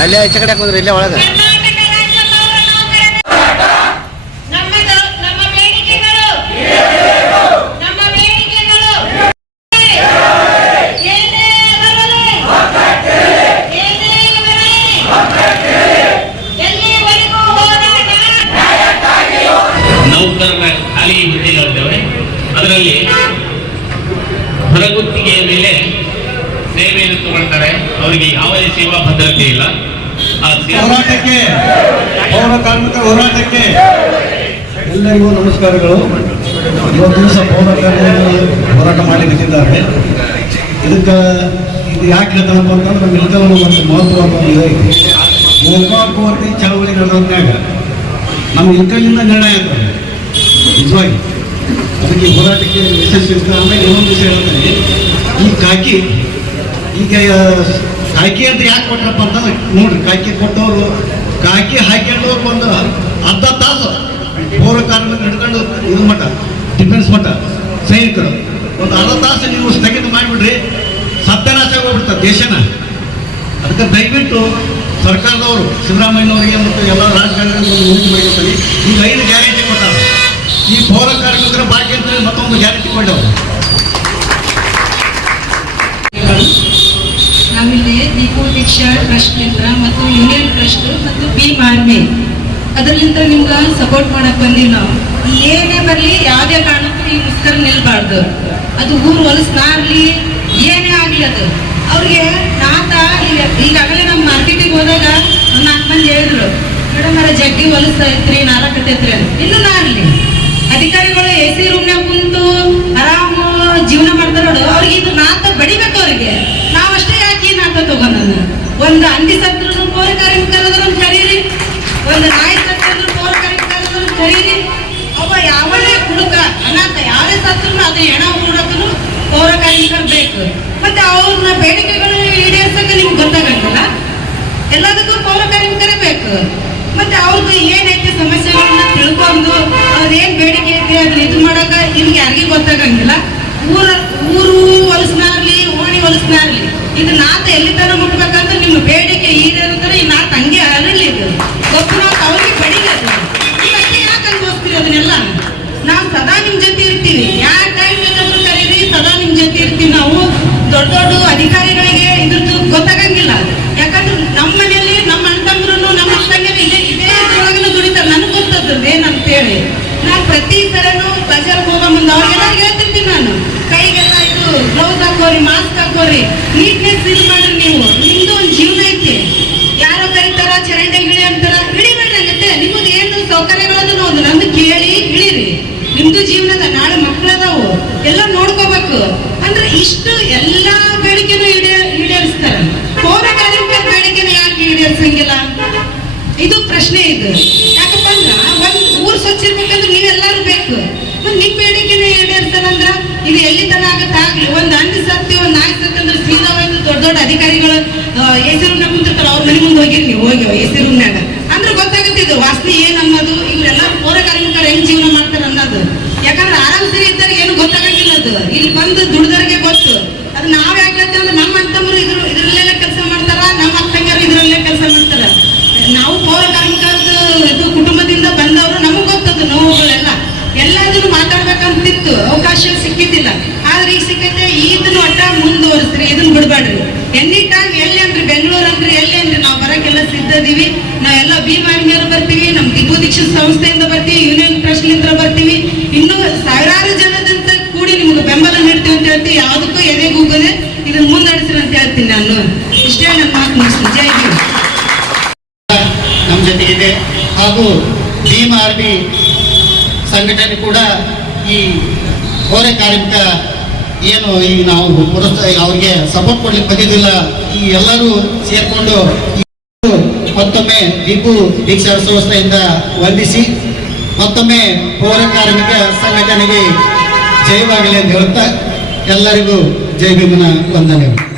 ಅಲ್ಲೇ ಆಚೆ ಕಡೆ ಹಾಕೋದ್ರೆ ಇಲ್ಲೇ ಒಳಗೆ? ಅಲ್ಲಿ ದ- ನಮ್ಮ ಬೇಡಿಕೆಗಳು ನಮ್ಮ ಬೇಡಿಕೆಗಳು ಏನೇ ಬರಲಿ ಏನೇ ಬರಲಿ ಎಲ್ಲಿವರೆಗೂ ಹೋರಾಟ ನೌಕರರ ಖಾಲಿ ಹುದ್ದೆಗಳಿದ್ದಾವೆ ಅದರಲ್ಲಿ ಹೊರಗುತ್ತಿಗೆಯ ಮೇಲೆ ಸೇವೆಯನ್ನು ತಗೊಳ್ತಾರೆ ಅವರಿಗೆ ಯಾವುದೇ ಸೇವಾ ಭದ್ರತೆ ಇಲ್ಲ. ಹೋರಾಟಕ್ಕೆ ಪೌರ ಕಾರ್ಮಿಕ ಹೋರಾಟಕ್ಕೆ. ಎಲ್ಲರಿಗೂ ನಮಸ್ಕಾರಗಳು. ಇವತ್ತು ದಿವಸ ಪೌರ ಕಾರ್ಮಿಕರು ಹೋರಾಟ ಮಾಡಲಿಕ್ಕಿದ್ದಾರೆ ಇದಕ್ಕೆ ಇದು ಯಾಕೆ ಹೇಳ್ತಾರಪ್ಪ ಅಂತಂದ್ರೆ ನಮ್ಗೆ ಇಲ್ಕಲ್ಲೂ ಒಂದು ಮಹತ್ವವಾದ ಒಂದು ಇದೆ ಗೋಕಾಕೋಟಿ ಚಳವಳಿ ನಡೆದಾಗ ನಮ್ಮ ಇಲ್ಕಲ್ಲಿಂದ ನಿರ್ಣಯ ಅಂತ ನಿಜವಾಗಿ. ಅದಕ್ಕೆ ಹೋರಾಟಕ್ಕೆ ಯಶಸ್ವಿ ಇರ್ತಾರೆ. ಆಮೇಲೆ ಇನ್ನೊಂದು ವಿಷಯ ಹೇಳ್ತಾರೆ ಈ ಕಾಕಿ ಈಗ ಕಾಯ್ಕಿ ಅಂತ ಯಾಕೆ ಕೊಟ್ರಪ್ಪ ಅಂತಂದ್ರೆ, ನೋಡ್ರಿ, ಕಾಕಿ ಕೊಟ್ಟವರು, ಕಾಕಿ ಹಾಕೊಂಡವ್ರು ಒಂದು ಅರ್ಧ ತಾಸು. ಪೌರ ಕಾರ್ಮಿಕರು ಹಿಡ್ಕೊಂಡು ಇದು ಮಠ ಡಿಫೆನ್ಸ್ ಮಠ, ಸೈನಿಕರು. ಒಂದು ಅರ್ಧ ತಾಸು ನೀವು ಸ್ಥಗಿತ ಮಾಡಿಬಿಡ್ರಿ ಸತ್ಯನಾಶ ಹೋಗ್ಬಿಡ್ತಾರೆ, ದೇಶನ. ಅದಕ್ಕೆ ದಯವಿಟ್ಟು ಸರ್ಕಾರದವರು, ಸಿದ್ದರಾಮಯ್ಯನವರಿಗೆ ಮತ್ತು ಎಲ್ಲ ರಾಜಕಾರಣಿಗಳಿಗೆ ಒಂದು ಮಾಡಿರ್ತಾರೆ ಈಗ ಐದು ಗ್ಯಾರಂಟಿ ಕೊಟ್ಟಾರ. ಈ ಪೌರ ಕಾರ್ಮಿಕರ ಬಾಕಿ ಅಂತೇಳಿ ಮತ್ತೊಂದು ಗ್ಯಾರಂಟಿ ಕೊಟ್ಟವರು. ನಾವಿಲ್ಲಿ ದೀಪು ದೀಕ್ಷಾ ಟ್ರಸ್ಟ್ಲಿಂದ ಮತ್ತು ಯೂನಿಯನ್ ಟ್ರಸ್ಟ್ ಮತ್ತು ಬಿ ಆರ್ಮಿ ಅದರಿಂದ ನಿಮ್ಗೆ ಸಪೋರ್ಟ್ ಮಾಡಕ್ ಬಂದೀವಿ ನಾವು. ಏನೇ ಬರಲಿ, ಯಾವುದೇ ಕಾರಣಕ್ಕೂ ಈ ಮುಸ್ಕರ ನಿಲ್ಬಾರ್ದು. ಅದು ಊರು ಹೊಲಸ್ನಾರ್ಲಿ ಏನೇ ಆಗಲಿ ಅದು. ಅವ್ರಿಗೆ ನಾತ, ಈಗ ಈಗಾಗಲೇ ನಮ್ಮ ಮಾರ್ಕೆಟಿಗೆ ಹೋದಾಗ ಒಂದು ನಾಲ್ಕು ಮಂದಿ ಹೇಳಿದ್ರು, ಮೇಡಮ್ ಅವರ ಜಗ್ಗಿ ಹೊಲಸ್ತಾ ಇತ್ರಿ ನಾಲ್ಕತ್ತೈತ್ರಿ ಅಂತ. ಇನ್ನು ನಾರ್ಲಿ ಅಧಿಕಾರಿಗಳು ಎ ಸಿ ರೂಮ್ನಾಗ ಕುಂತು ಆರಾಮ ಜೀವನ ಮಾಡ್ತಾರ ಅವ್ರಿಗೆ ಇದು ನಾತ ಬಡಿಬೇಕು ಅವ್ರಿಗೆ ನಾವಷ್ಟೇ ಯಾಕೆ ಈ ನಾತ ತಗೊಂಡು ಒಂದು ಹಂದಿ ಸತ್ರು ಪೌರ ಕಾರ್ಮಿಕರದನ್ನು ಕರೀರಿ. ಒಂದು ನಾಯಿ ಸತ್ರು ಪೌರ ಕಾರ್ಮಿಕರದನ್ನು ಕರೀರಿ. ಅವ ಯಾವನೇ ಹುಡುಕ ಅನಾಥ ಯಾರೇ ಸತ್ರು ಅದು ಹೆಣ ಹುಡುಕನು ಪೌರ ಬೇಕು ಮತ್ತೆ ಅವ್ರನ್ನ ಬೇಡಿಕೆಗಳು ಈಡೇರ್ಸಕ್ಕೆ ನಿಮ್ಗೆ ಗೊತ್ತಾಗಂಗಿಲ್ಲ. ಎಲ್ಲದಕ್ಕೂ ಪೌರ ಕಾರ್ಮಿಕರೇ ಬೇಕು ಮತ್ತೆ ಅವ್ರದ್ದು ಏನೈತಿ ಸಮಸ್ಯೆಗಳನ್ನ ತಿಳ್ಕೊಂಡು ಅವ್ರ ಏನ್ ಬೇಡಿಕೆ ಐತಿ ಅದನ್ನ ಇದು ಮಾಡಕ ನಿಮ್ಗೆ ಯಾರಿಗೂ ಗೊತ್ತಾಗಂಗಿಲ್ಲ ಊರ ಊರು ಹೊಲಸ್ನಾರ್ಲಿ ಓಣಿ ಹೊಲಸ್ನಾರ್ಲಿ ಇದು ನಾತ ಎಲ್ಲಿ ತನ ಮುಟ್ಬೇಕಂತ ನಿಮ್ಮ ಬೇಡಿಕೆ ಈಡೇರಿದ್ರೆ ಈ ನಾತ ಹಂಗೆ ಇದು. ನಾವು ಅವ್ರಿಗೆ ಬಡಿಗದು ನೀವಷ್ಟೇ ಯಾಕೆ ಅನ್ಭವಿಸ್ತೀರಿ ಅದನ್ನೆಲ್ಲ? ನಾವು ಸದಾ ನಿಮ್ ಜೊತೆ ಇರ್ತೀವಿ. ಯಾವ ಟೈಮ್ ಬೇಕಾದ್ರೂ ಕರೀರಿ, ಸದಾ ನಿಮ್ ಜೊತೆ ಇರ್ತೀವಿ ನಾವು. ದೊಡ್ಡ ದೊಡ್ಡ ಅಧಿಕಾರಿಗಳಿಗೆ ಇದ್ರದ್ದು ಗೊತ್ತಾಗಂಗಿಲ್ಲ. ಯಾಕಂದ್ರೆ ನಮ್ಮ ಮನೆಯಲ್ಲಿ ನಮ್ಮ ಅಣ್ಣ ತಮ್ಮರು ನಮ್ಮ ಅಕ್ಕಂಗೆ ಇದೆ ಇದೇ ಇದ್ರೊಳಗನು ದುಡಿತಾರೆ. ನನಗೆ ಗೊತ್ತದ್ದು ಏನಂತ ಹೇಳಿ ನಾನು ಪ್ರತಿ ಸಲನು ಬಜಾರ್ ಹೋಗೋ ಮುಂದೆ ಅವ್ರಿಗೆಲ್ಲ ಹೇಳ್ತಿರ್ತೀನಿ ನಾನು. ಕೈಗೆಲ್ಲ ಇದು ಗ್ಲೌಸ್ ಹಾಕೋರಿ ಮಾಸ್ಕ್ ಹಾಕೋರಿ ನೀಟ್ನೆಸ್ ಇದು ಮಾಡ್ರಿ ನೀವು. ನಿಮ್ದು ಒಂದು ಜೀವನ ಐತಿ. ಯಾರೋ ಕರೀತಾರ, ಚರಂಡಿ ಇಳಿ ಅಂತಾರ ಇಳಿಬೇಡ್ರಿ ಹಂಗತ್ತೆ ನಿಮ್ಮದು ಏನು ಸೌಕರ್ಯಗಳದನ್ನ ಒಂದು ನಂದು ಕೇಳಿ ಇಳಿರಿ ನಿಮ್ದು ಜೀವನದ ನಾಳೆ ಮಕ್ಕಳದಾವು. ಎಲ್ಲ ನೋಡ್ಕೋಬೇಕು. ಅಂದ್ರೆ ಇಷ್ಟು ಎಲ್ಲಾ ಬೇಡಿಕೆನೂ ಈಡೇ ಈಡೇರಿಸ್ತಾರ ಪೌರ ಕಾರ್ಮಿಕರ ಬೇಡಿಕೆನ ಯಾಕೆ ಈಡೇರಿಸಂಗಿಲ್ಲ ಇದು ಪ್ರಶ್ನೆ ಇದು ಯಾಕಪ್ಪ ಅಂದ್ರ ಒಂದ್ ಊರ್ ಸ್ವಚ್ಛ ಇರ್ಬೇಕಂದ್ರೆ ನೀವೆಲ್ಲರೂ ಬೇಕು ಮತ್ತ್ ನಿಮ್ ಬೇಡಿಕೆನ ಈಡೇರಿಸಲ್ಲ ಇದು ಎಲ್ಲಿ ತನ ಆಗತ್ತ ಆಗ್ಲಿ ಒಂದ್ ಹಂದಿ ಸತ್ತಿ ಒಂದ್ ನಾಯಿ ಸತ್ತಿ ಅಂದ್ರೆ ಸೀದಾ ಹೋಯ್ತು ದೊಡ್ಡ ದೊಡ್ಡ ಅಧಿಕಾರಿಗಳು ಎ ಸಿ ರೂಮ್ನಾಗ ಕುಂತಿರ್ತಾರ ನೀವು ಹೋಗಿ ಎ ಸಿ ರೂಮ್ನಾಗ ಅಂದ್ರೆ ಇದು ವಾಸ್ತಿ ಏನ್ ಅನ್ನೋದು ಇವರೆಲ್ಲ ಪೌರ ಕಾರ್ಮಿಕರು ಹೆಂಗ್ ಜೀವನ ಮಾಡ್ತಾರೆ ಅನ್ನೋದು. ಯಾಕಂದ್ರೆ ಆರಾಮ್ ಸರಿ ಇದ್ದಾರೆ ಏನು ಗೊತ್ತಾಗಂಗಿಲ್ಲ ಅದು. ಇಲ್ಲಿ ಬಂದು ದುಡ್ದವ್ರಿಗೆ ಗೊತ್ತು. ಅದು ನಾವ್ ಯಾಕೆ ಹೇಳ್ತೇವೆ ಅಂದ್ರೆ ನಮ್ಮ ಅಂತಂದ್ರು ಇದ್ರು ಇದ್ರಲ್ಲೆಲ್ಲ ಕೆಲಸ ಮಾಡ್ತಾರ, ನಮ್ಮ ಅಕ್ಕಂಗಾರು ಇದ್ರಲ್ಲೇ ಕೆಲಸ ಮಾಡ್ತಾರ. ನಾವು ಪೌರ ಕಾರ್ಮಿಕರದ್ದು ಇದು ಕುಟುಂಬದಿಂದ ಬಂದವರು ನಮಗ್ ಗೊತ್ತದು ನೋವುಗಳೆಲ್ಲ. ಎಲ್ಲದನ್ನು ಮಾತಾಡ್ಬೇಕಂತಿತ್ತು, ಅವಕಾಶ ಸಿಕ್ಕಿದ್ದಿಲ್ಲ. ಆದ್ರೆ ಈಗ ಸಿಕ್ಕೈತೆ ಇದನ್ನ ಒಟ್ಟ ಮುಂದುವರಿಸ್ರಿ ಇದನ್ನ ಬಿಡ್ಬೇಡ್ರಿ. ಎನಿ ಟೈಮ್ ಎಲ್ಲಿ ಅಂದ್ರೆ ಬೆಂಗಳೂರು ಅಂದ್ರೆ ಸಿದ್ಧದೀವಿ ನಾವೆಲ್ಲ ಭೀಮಾನ್ಯರು ಬರ್ತೀವಿ, ನಮ್ ದಿಗ್ಗು ದೀಕ್ಷಿತ್ ಸಂಸ್ಥೆಯಿಂದ ಬರ್ತೀವಿ, ಯೂನಿಯನ್ ಟ್ರಸ್ಟ್ನಿಂದ ಬರ್ತೀವಿ. ಇನ್ನೂ ಸಾವಿರಾರು ಜನದಂತ ಕೂಡಿ ನಿಮಗೆ ಬೆಂಬಲ ನೀಡ್ತೀವಿ ಅಂತ ಹೇಳ್ತೀವಿ ಯಾವುದಕ್ಕೂ ಎದೆಗೂಗದೆ ಇದನ್ನ ಮುಂದಡಿಸ್ರಿ ಅಂತ ಹೇಳ್ತೀನಿ ನಾನು. ಇಷ್ಟೇ ನನ್ನ ಮಾತು ಮುಗಿಸ್ತೀನಿ. ಜೈ ಭೀಮ್. ನಮ್ಮ ಜೊತೆಗಿದೆ. ಹಾಗೂ ಭೀಮ್ ಆರ್ಮಿ ಸಂಘಟನೆ ಕೂಡ ಈ ಹೋರೆ ಕಾರ್ಮಿಕ ಏನು ಈ ನಾವು ಪುರಸ್ಕಾರ ಅವ್ರಿಗೆ ಸಪೋರ್ಟ್ ಕೊಡ್ಲಿಕ್ಕೆ ಬಂದಿದ್ದಿಲ್ಲ, ಈ ಎಲ್ಲರೂ ಸೇರ್ಕೊಂಡು ಮತ್ತೊಮ್ಮೆ ದೀಪು ದೀಕ್ಷಾ ಸಂಸ್ಥೆಯಿಂದ ವಂದಿಸಿ ಮತ್ತೊಮ್ಮೆ ಪೌರ ಕಾರ್ಮಿಕ ಸಂಘಟನೆಗೆ ಜಯವಾಗಲಿ ಅಂತ ಹೇಳುತ್ತಾ ಎಲ್ಲರಿಗೂ ಜೈ ಭೀಮನ ವಂದನೆಗಳು.